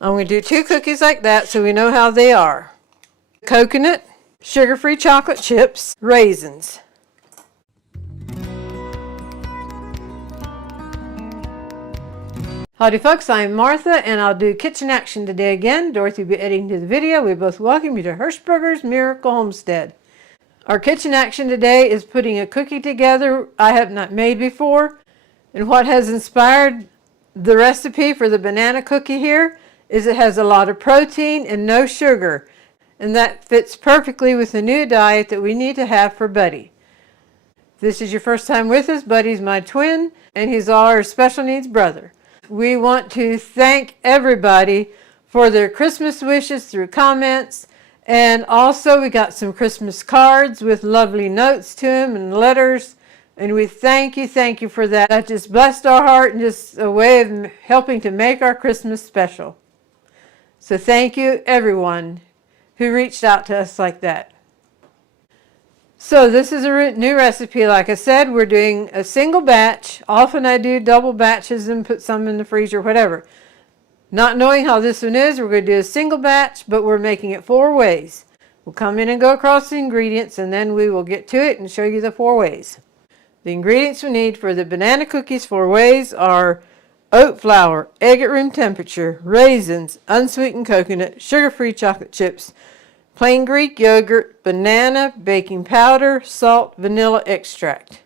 I'm going to do 2 cookies like that so we know how they are. Coconut, sugar-free chocolate chips, raisins. Howdy folks, I'm Martha and I'll do kitchen action today again. Dorothy will be editing to the video. We both welcome you to Hirschberger's Miracle Homestead. Our kitchen action today is putting a cookie together I have not made before. And what has inspired the recipe for the banana cookie here is it has a lot of protein and no sugar. And that fits perfectly with the new diet that we need to have for Buddy. If this is your first time with us, Buddy's my twin and he's our special needs brother. We want to thank everybody for their Christmas wishes through comments. And also we got some Christmas cards with lovely notes to them and letters. And we thank you for that. That just blessed our heart and just a way of helping to make our Christmas special. So thank you everyone who reached out to us like that. So this is a new recipe. Like I said, we're doing a single batch. Often I do double batches and put some in the freezer, whatever. Not knowing how this one is, we're going to do a single batch, but we're making it 4 ways. We'll come in and go across the ingredients, and then we will get to it and show you the 4 ways. The ingredients we need for the banana cookies 4 ways are oat flour, egg at room temperature, raisins, unsweetened coconut, sugar-free chocolate chips, plain Greek yogurt, banana, baking powder, salt, vanilla extract.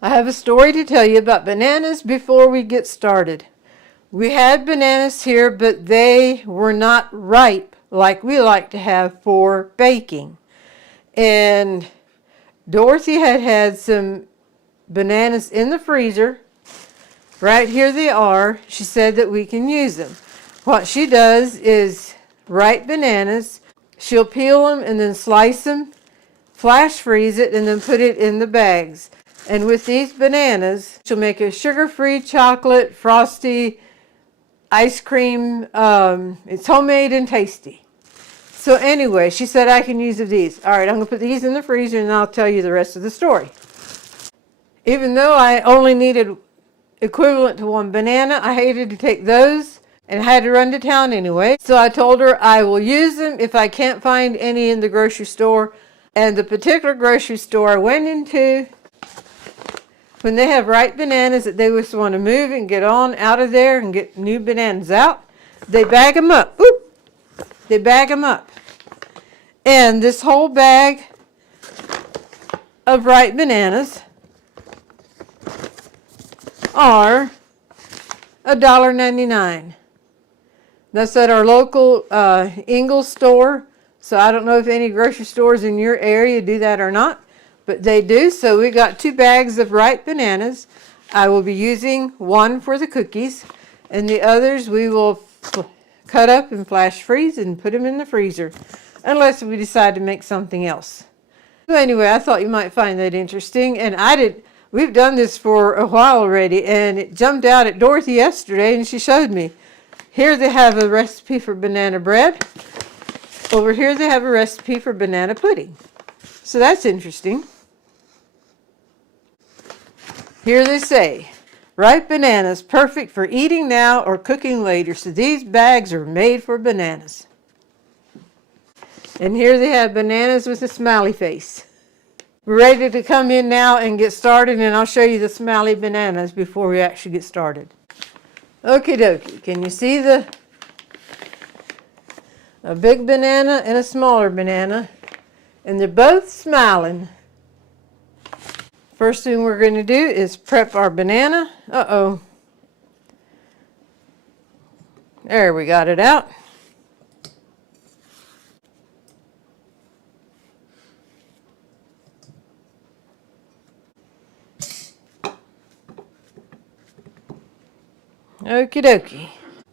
I have a story to tell you about bananas before we get started. We had bananas here, but they were not ripe like we like to have for baking. And Dorothy had some bananas in the freezer. Right here they are. She said that we can use them. What she does is ripe bananas. She'll peel them and then slice them, flash freeze it, and then put it in the bags. And with these bananas, she'll make a sugar-free chocolate frosty ice cream. It's homemade and tasty. So anyway, she said I can use these. All right, I'm going to put these in the freezer and I'll tell you the rest of the story. Even though I only needed equivalent to 1 banana, I hated to take those and had to run to town anyway. So I told her I will use them if I can't find any in the grocery store. And the particular grocery store I went into, when they have ripe bananas that they just want to move and get on out of there and get new bananas out, they bag them up. Oop! They bag them up. And this whole bag of ripe bananas are $1.99. That's at our local Ingles store. So I don't know if any grocery stores in your area do that or not, but they do. So we got 2 bags of ripe bananas. I will be using 1 for the cookies, and the others we will cut up and flash freeze and put them in the freezer, unless we decide to make something else. So anyway, I thought you might find that interesting, and I did. We've done this for a while already, and it jumped out at Dorothy yesterday, and she showed me. Here they have a recipe for banana bread. Over here they have a recipe for banana pudding. So that's interesting. Here they say, ripe bananas, perfect for eating now or cooking later. So these bags are made for bananas. And here they have bananas with a smiley face. We're ready to come in now and get started, and I'll show you the smiley bananas before we actually get started. Okie dokie, can you see a big banana and a smaller banana? And they're both smiling. First thing we're going to do is prep our banana. Uh-oh. There, we got it out. Okie dokie.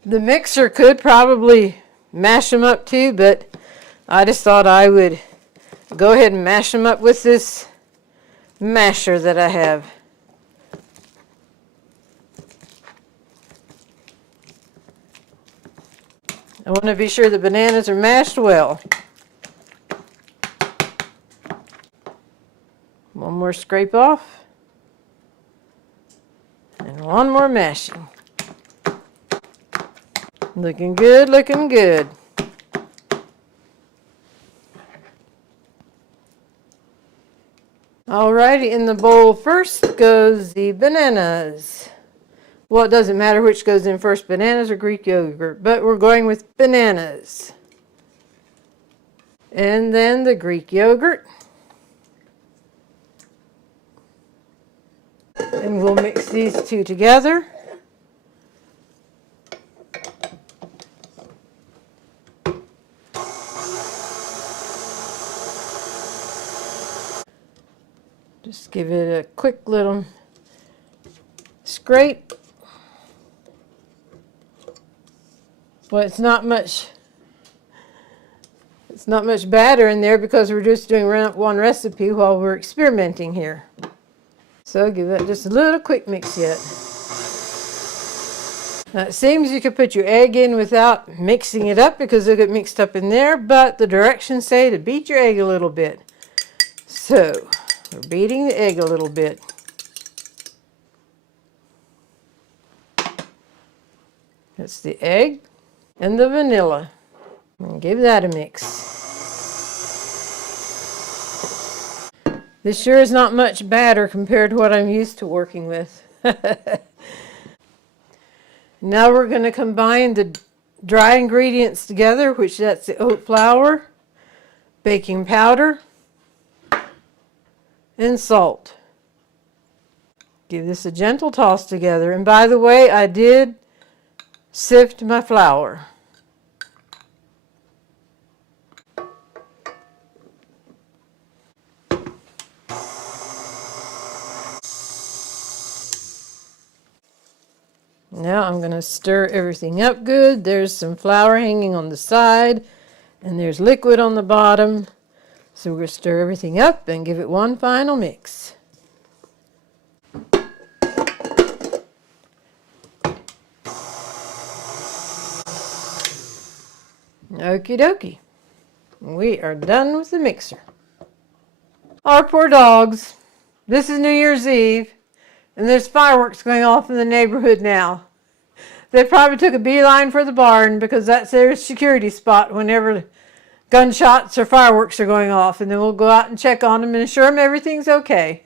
The mixer could probably mash them up too, but I just thought I would go ahead and mash them up with this masher that I have. I want to be sure the bananas are mashed well. One more scrape off. And one more mashing. Looking good, looking good. Alrighty, in the bowl first goes the bananas. Well, it doesn't matter which goes in first, bananas or Greek yogurt, but we're going with bananas. And then the Greek yogurt. And we'll mix these two together. Just give it a quick little scrape. Well, it's not much batter in there because we're just doing one recipe while we're experimenting here. So give that just a little quick mix yet. Now it seems you could put your egg in without mixing it up because it'll get mixed up in there, but the directions say to beat your egg a little bit. So we're beating the egg a little bit. That's the egg and the vanilla. And give that a mix. This sure is not much batter compared to what I'm used to working with. Now we're going to combine the dry ingredients together, which that's the oat flour, baking powder, and salt. Give this a gentle toss together. And by the way, I did sift my flour. Now I'm going to stir everything up good. There's some flour hanging on the side, and there's liquid on the bottom. So we're going to stir everything up and give it one final mix. Okie dokie. We are done with the mixer. Our poor dogs. This is New Year's Eve, and there's fireworks going off in the neighborhood now. They probably took a beeline for the barn because that's their security spot whenever gunshots or fireworks are going off, and then we'll go out and check on them and assure them everything's okay.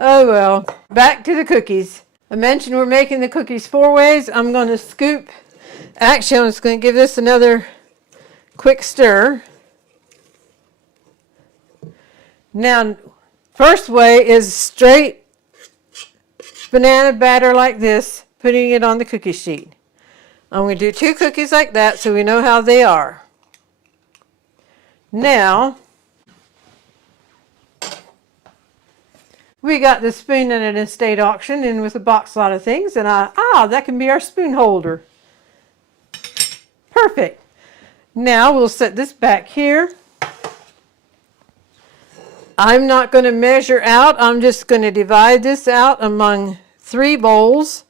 Oh well, back to the cookies. I mentioned we're making the cookies 4 ways. I'm going to scoop. Actually, I'm just going to give this another quick stir. Now, first way is straight banana batter like this, putting it on the cookie sheet. I'm going to do 2 cookies like that so we know how they are. Now, we got this spoon at an estate auction and with a box lot of things, and that can be our spoon holder. Perfect. Now we'll set this back here. I'm not going to measure out. I'm just going to divide this out among 3 bowls.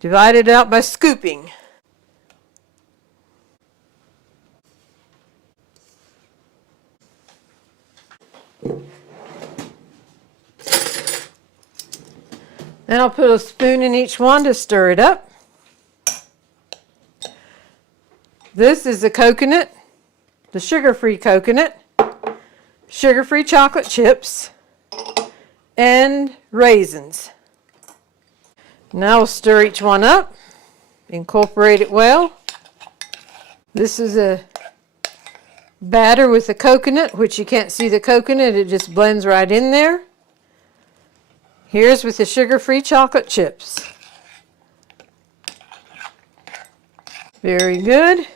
Divide it out by scooping. Then I'll put a spoon in each one to stir it up. This is the coconut, the sugar-free coconut, sugar-free chocolate chips, and raisins. Now we'll stir each one up, incorporate it well. This is a batter with the coconut, which you can't see the coconut, it just blends right in there. Here's with the sugar-free chocolate chips. Very good.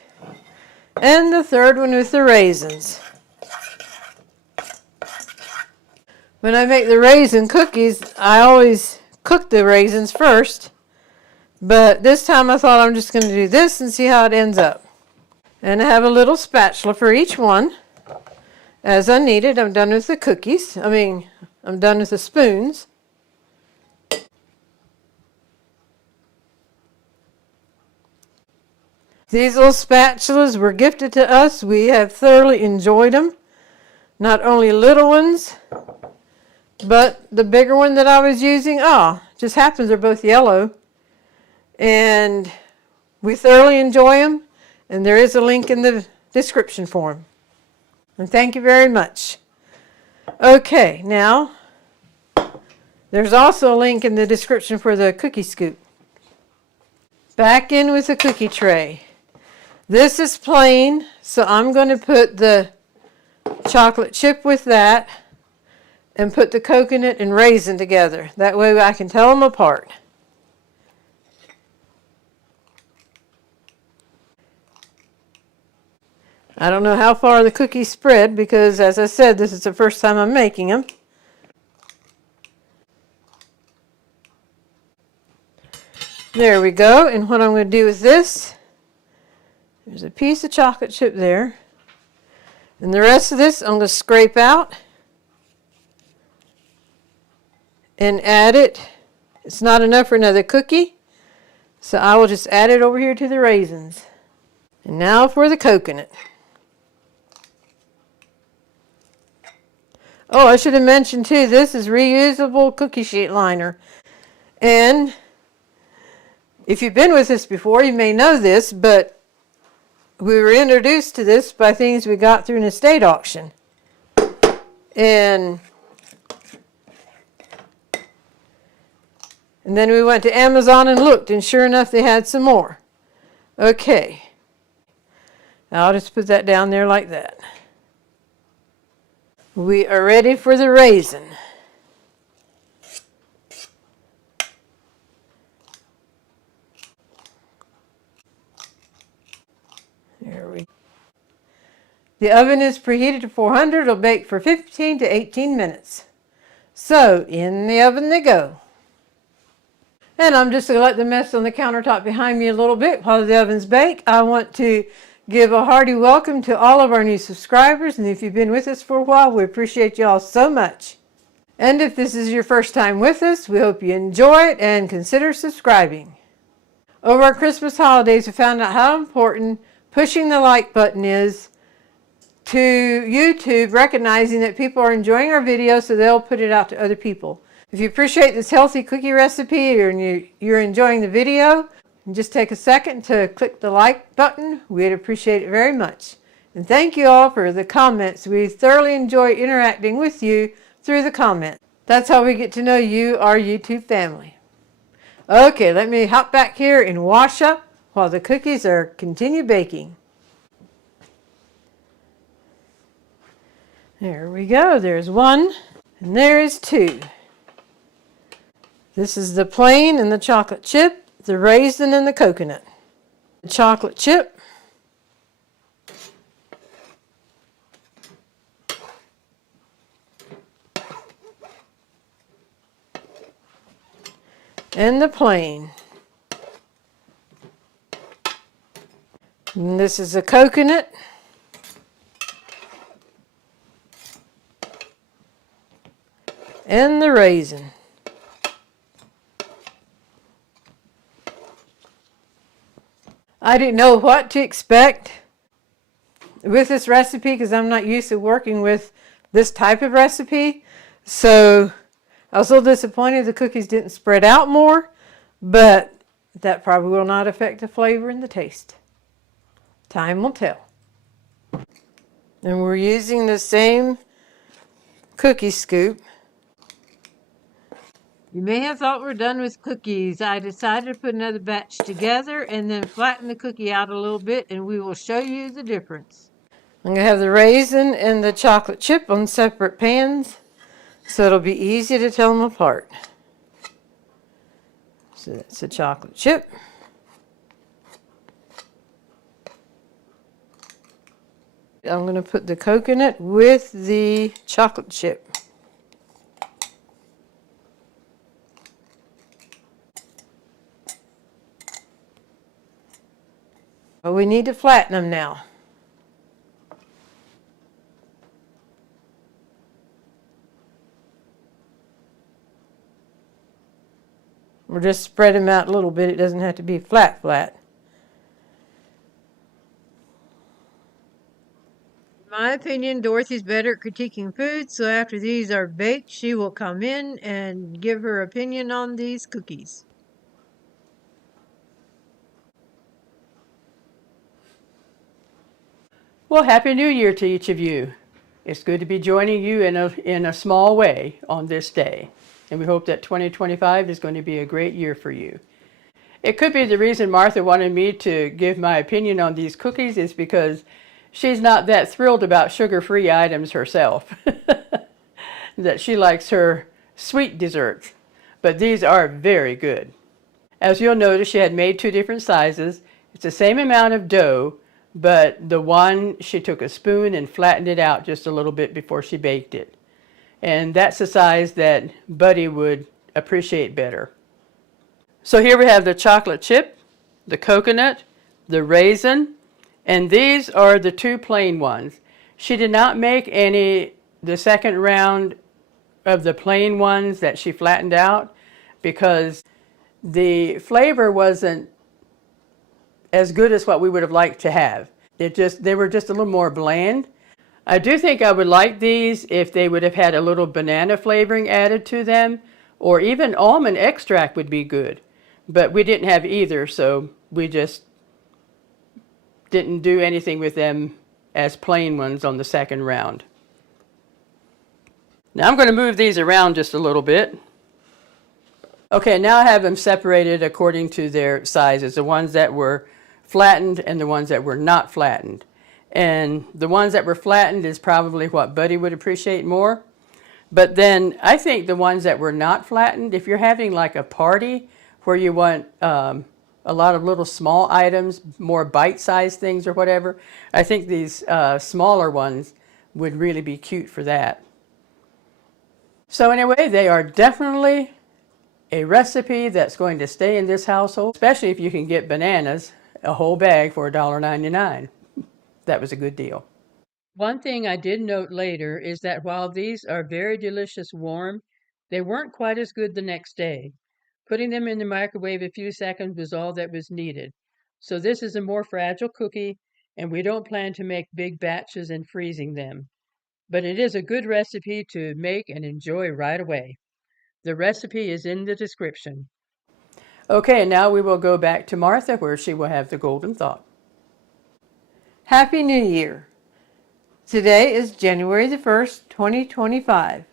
And the third one with the raisins. When I make the raisin cookies, I always cook the raisins first. But this time I thought I'm just going to do this and see how it ends up. And I have a little spatula for each one. As I need it, I'm done with the cookies. I'm done with the spoons. These little spatulas were gifted to us. We have thoroughly enjoyed them. Not only little ones, but the bigger one that I was using, just happens they're both yellow. And We thoroughly enjoy them, and there is a link in the description for them. And thank you very much. Okay, now there's also a link in the description for the cookie scoop. Back in with the cookie tray. This is plain, so I'm going to put the chocolate chip with that and put the coconut and raisin together. That way I can tell them apart. I don't know how far the cookies spread because, as I said, this is the first time I'm making them. There we go. And what I'm going to do with this, there's a piece of chocolate chip there. And the rest of this I'm going to scrape out and add it. It's not enough for another cookie, so I will just add it over here to the raisins. And now for the coconut. Oh, I should have mentioned too, this is reusable cookie sheet liner. And if you've been with us before, you may know this, but we were introduced to this by things we got through an estate auction. And then we went to Amazon and looked, and sure enough, they had some more. Okay. I'll just put that down there like that. We are ready for the raisin. There we go. The oven is preheated to 400. It'll bake for 15 to 18 minutes. So, in the oven they go. And I'm just going to let the mess on the countertop behind me a little bit while the ovens bake. I want to give a hearty welcome to all of our new subscribers. And if you've been with us for a while, we appreciate you all so much. And if this is your first time with us, we hope you enjoy it and consider subscribing. Over our Christmas holidays, we found out how important pushing the like button is to YouTube, recognizing that people are enjoying our videos, so they'll put it out to other people. If you appreciate this healthy cookie recipe or you're enjoying the video, just take a second to click the like button. We'd appreciate it very much. And thank you all for the comments. We thoroughly enjoy interacting with you through the comments. That's how we get to know you, our YouTube family. Okay, let me hop back here and wash up while the cookies are continue baking. There we go. There's one, and there is two. This is the plain and the chocolate chip, the raisin and the coconut. The chocolate chip. And the plain. And this is the coconut. And the raisin. I didn't know what to expect with this recipe because I'm not used to working with this type of recipe. So I was a little disappointed the cookies didn't spread out more, but that probably will not affect the flavor and the taste. Time will tell. And we're using the same cookie scoop. You may have thought we're done with cookies. I decided to put another batch together and then flatten the cookie out a little bit, and we will show you the difference. I'm going to have the raisin and the chocolate chip on separate pans, so it'll be easy to tell them apart. So that's the chocolate chip. I'm going to put the coconut with the chocolate chip. But we need to flatten them now. We'll just spread them out a little bit. It doesn't have to be flat. In my opinion, Dorothy's better at critiquing food, so after these are baked, she will come in and give her opinion on these cookies. Well, Happy New Year to each of you. It's good to be joining you in a small way on this day. And we hope that 2025 is going to be a great year for you. It could be the reason Martha wanted me to give my opinion on these cookies is because she's not that thrilled about sugar-free items herself. That she likes her sweet desserts. But these are very good. As you'll notice, she had made 2 different sizes. It's the same amount of dough, but the one she took a spoon and flattened it out just a little bit before she baked it. And that's the size that Buddy would appreciate better. So here we have the chocolate chip, the coconut, the raisin, and these are the 2 plain ones. She did not make the second round of the plain ones that she flattened out because the flavor wasn't as good as what we would have liked to have. They were just a little more bland. I do think I would like these if they would have had a little banana flavoring added to them, or even almond extract would be good. But we didn't have either, so we just didn't do anything with them as plain ones on the second round. Now I'm going to move these around just a little bit. Okay, now I have them separated according to their sizes, the ones that were flattened and the ones that were not flattened. And the ones that were flattened is probably what Buddy would appreciate more. But then I think the ones that were not flattened, if you're having like a party where you want a lot of little small items, more bite-sized things or whatever, I think these smaller ones would really be cute for that. So anyway, they are definitely a recipe that's going to stay in this household, especially if you can get bananas, a whole bag for $1.99. That was a good deal. One thing I did note later is that while these are very delicious warm, they weren't quite as good the next day. Putting them in the microwave a few seconds was all that was needed. So this is a more fragile cookie, and we don't plan to make big batches and freezing them. But it is a good recipe to make and enjoy right away. The recipe is in the description. Okay, now we will go back to Martha where she will have the golden thought. Happy New Year. Today is January the 1st, 2025.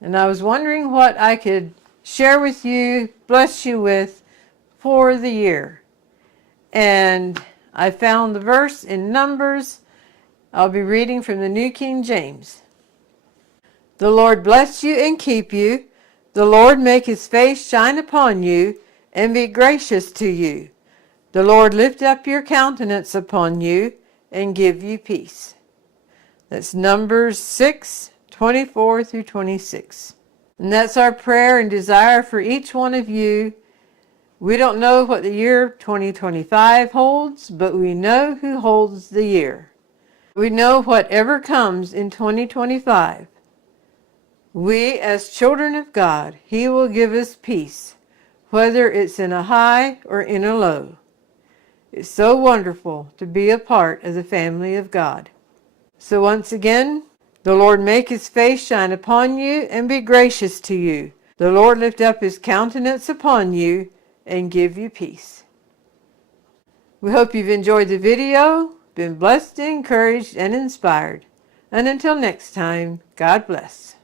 And I was wondering what I could share with you, bless you with for the year. And I found the verse in Numbers. I'll be reading from the New King James. The Lord bless you and keep you. The Lord make his face shine upon you and be gracious to you. The Lord lift up your countenance upon you and give you peace. That's Numbers 6:24 through 26. And that's our prayer and desire for each one of you. We don't know what the year 2025 holds, but we know who holds the year. We know whatever comes in 2025, we as children of God, he will give us peace, whether it's in a high or in a low. It's so wonderful to be a part of the family of God. So once again, the Lord make his face shine upon you and be gracious to you. The Lord lift up his countenance upon you and give you peace. We hope you've enjoyed the video, been blessed, encouraged, and inspired. And until next time, God bless.